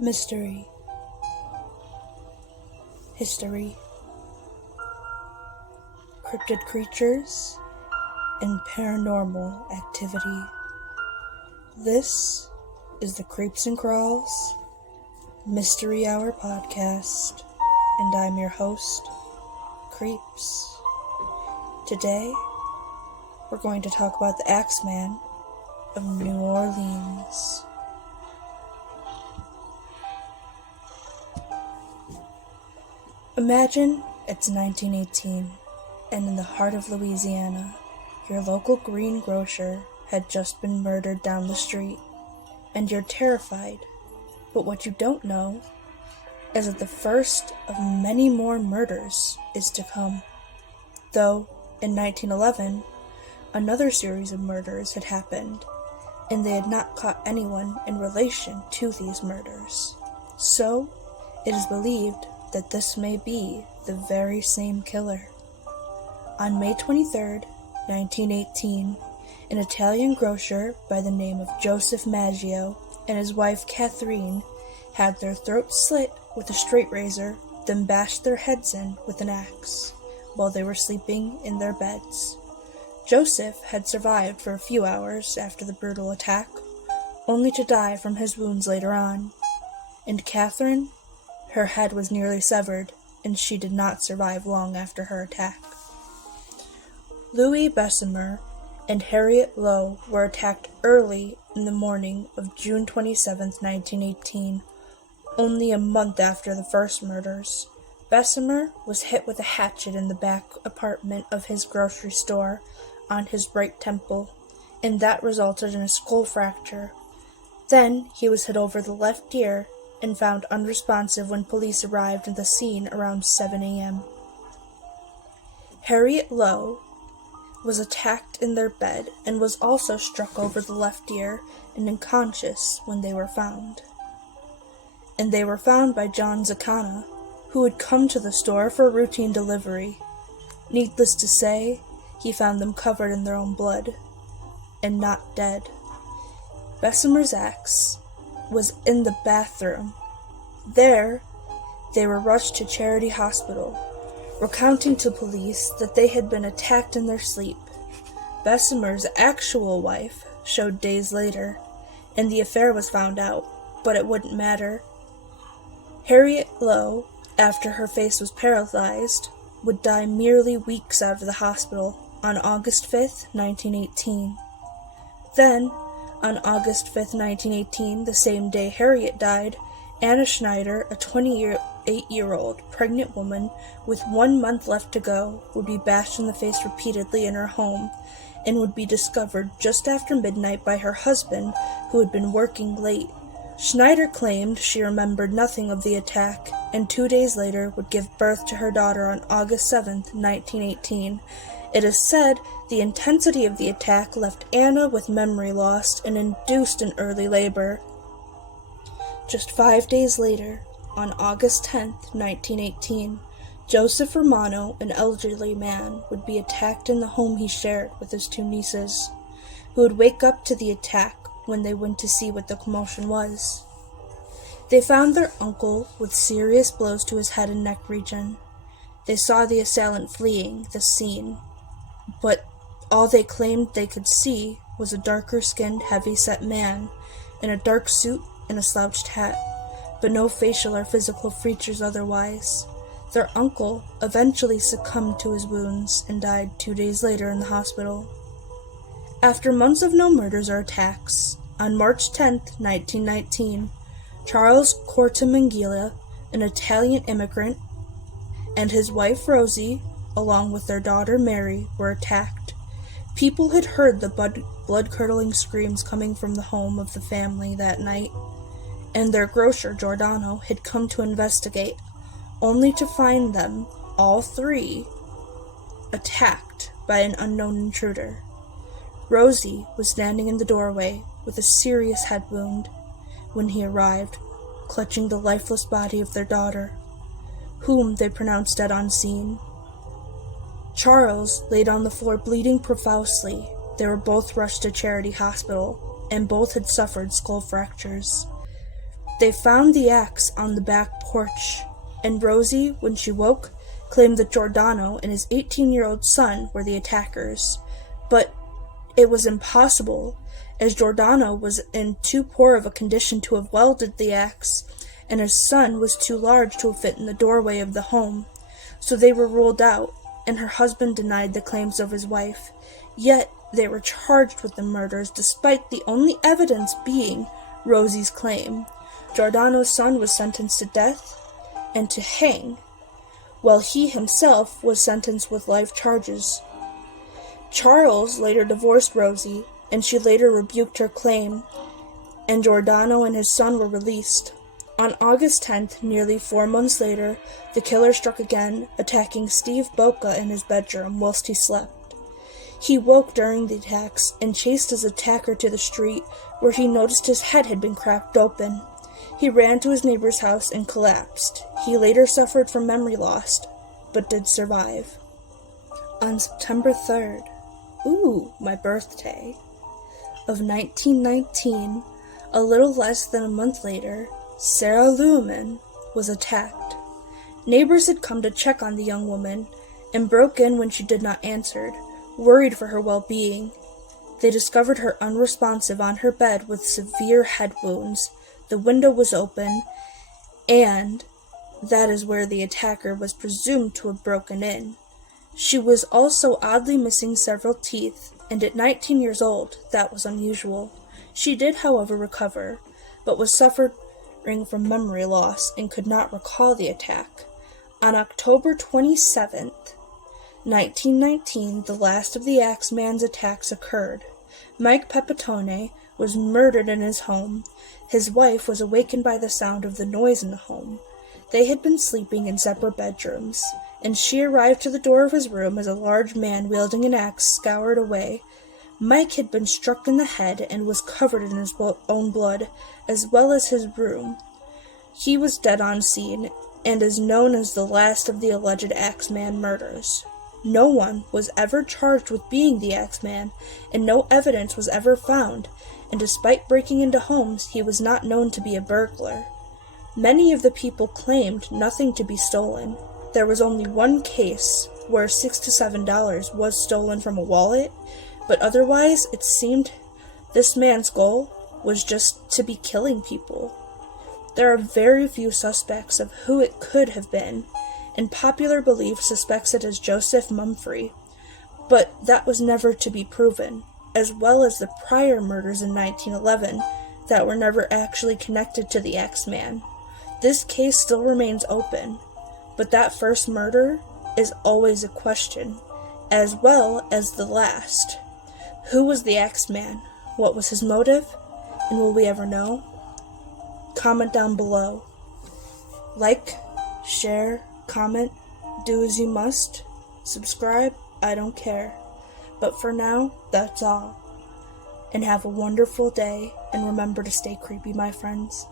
Mystery, history, cryptid creatures, and paranormal activity. This is the Creeps and Crawls Mystery Hour podcast, and I'm your host, Creeps. Today, we're going to talk about the Axeman of New Orleans. Imagine it's 1918, and in the heart of Louisiana, your local greengrocer had just been murdered down the street, and you're terrified. But what you don't know is that the first of many more murders is to come. Though, in 1911, another series of murders had happened, and they had not caught anyone in relation to these murders. So, it is believed that this may be the very same killer. On May 23, 1918, an Italian grocer by the name of Joseph Maggio and his wife Catherine had their throats slit with a straight razor, then bashed their heads in with an axe while they were sleeping in their beds. Joseph had survived for a few hours after the brutal attack, only to die from his wounds later on. And Catherine? Her head was nearly severed, and she did not survive long after her attack. Louis Bessemer and Harriet Lowe were attacked early in the morning of June 27, 1918, only a month after the first murders. Bessemer was hit with a hatchet in the back apartment of his grocery store on his right temple, and that resulted in a skull fracture. Then he was hit over the left ear and found unresponsive when police arrived at the scene around 7 a.m. Harriet Lowe was attacked in their bed and was also struck over the left ear and unconscious when they were found. And they were found by John Zakana, who had come to the store for routine delivery. Needless to say, he found them covered in their own blood, and not dead. Bessemer's axe was in the bathroom. There, they were rushed to Charity Hospital, recounting to police that they had been attacked in their sleep. Bessemer's actual wife showed days later, and the affair was found out, but it wouldn't matter. Harriet Lowe, after her face was paralyzed, would die merely weeks out of the hospital on August 5th, 1918. Then, on August 5th, 1918, the same day Harriet died, Anna Schneider, a 28-year-old pregnant woman with 1 month left to go, would be bashed in the face repeatedly in her home and would be discovered just after midnight by her husband, who had been working late. Schneider claimed she remembered nothing of the attack, and 2 days later would give birth to her daughter on August 7th, 1918. It is said the intensity of the attack left Anna with memory loss and induced an early labor. Just 5 days later, on August 10th, 1918, Joseph Romano, an elderly man, would be attacked in the home he shared with his two nieces, who would wake up to the attack when they went to see what the commotion was. They found their uncle with serious blows to his head and neck region. They saw the assailant fleeing the scene, but all they claimed they could see was a darker-skinned, heavy-set man in a dark suit and a slouched hat, but no facial or physical features otherwise. Their uncle eventually succumbed to his wounds and died 2 days later in the hospital. After months of no murders or attacks, on March 10, 1919, Charles Cortamangilla, an Italian immigrant, and his wife Rosie, along with their daughter Mary, were attacked. People had heard the blood-curdling screams coming from the home of the family that night, and their grocer Giordano had come to investigate, only to find them, all three, attacked by an unknown intruder. Rosie was standing in the doorway with a serious head wound when he arrived, clutching the lifeless body of their daughter, whom they pronounced dead on scene. Charles laid on the floor bleeding profusely. They were both rushed to Charity Hospital, and both had suffered skull fractures. They found the axe on the back porch, and Rosie, when she woke, claimed that Giordano and his 18-year-old son were the attackers. But it was impossible, as Giordano was in too poor of a condition to have wielded the axe, and his son was too large to have fit in the doorway of the home. So they were ruled out, and her husband denied the claims of his wife. Yet they were charged with the murders, despite the only evidence being Rosie's claim. Giordano's son was sentenced to death and to hang, while he himself was sentenced with life charges. Charles later divorced Rosie, and she later rebuked her claim, and Giordano and his son were released. On August 10th, nearly 4 months later, the killer struck again, attacking Steve Boca in his bedroom whilst he slept. He woke during the attacks and chased his attacker to the street, where he noticed his head had been cracked open. He ran to his neighbor's house and collapsed. He later suffered from memory loss, but did survive. On September 3rd, my birthday, of 1919, a little less than a month later, Sarah Leumann was attacked. Neighbors had come to check on the young woman and broke in when she did not answer, worried for her well-being. They discovered her unresponsive on her bed with severe head wounds. The window was open, and that is where the attacker was presumed to have broken in. She was also oddly missing several teeth, and at 19 years old, that was unusual. She did, however, recover, but was suffering from memory loss and could not recall the attack. On October 27th, 1919, the last of the Axeman's attacks occurred. Mike Pepitone was murdered in his home. His wife was awakened by the sound of the noise in the home. They had been sleeping in separate bedrooms, and she arrived to the door of his room as a large man wielding an axe scoured away. Mike had been struck in the head and was covered in his own blood, as well as his room. He was dead on scene, and is known as the last of the alleged Axeman murders. No one was ever charged with being the Axeman, and no evidence was ever found, and despite breaking into homes, he was not known to be a burglar. Many of the people claimed nothing to be stolen. There was only one case where $6 to $7 was stolen from a wallet, but otherwise it seemed this man's goal was just to be killing people. There are very few suspects of who it could have been, and popular belief suspects it as Joseph Mumfree, but that was never to be proven, as well as the prior murders in 1911 that were never actually connected to the Axeman. This case still remains open, but that first murder is always a question, as well as the last. Who was the Axeman? What was his motive? And will we ever know? Comment down below. Like, share, comment, do as you must. Subscribe, I don't care. But for now, that's all. And have a wonderful day, and remember to stay creepy, my friends.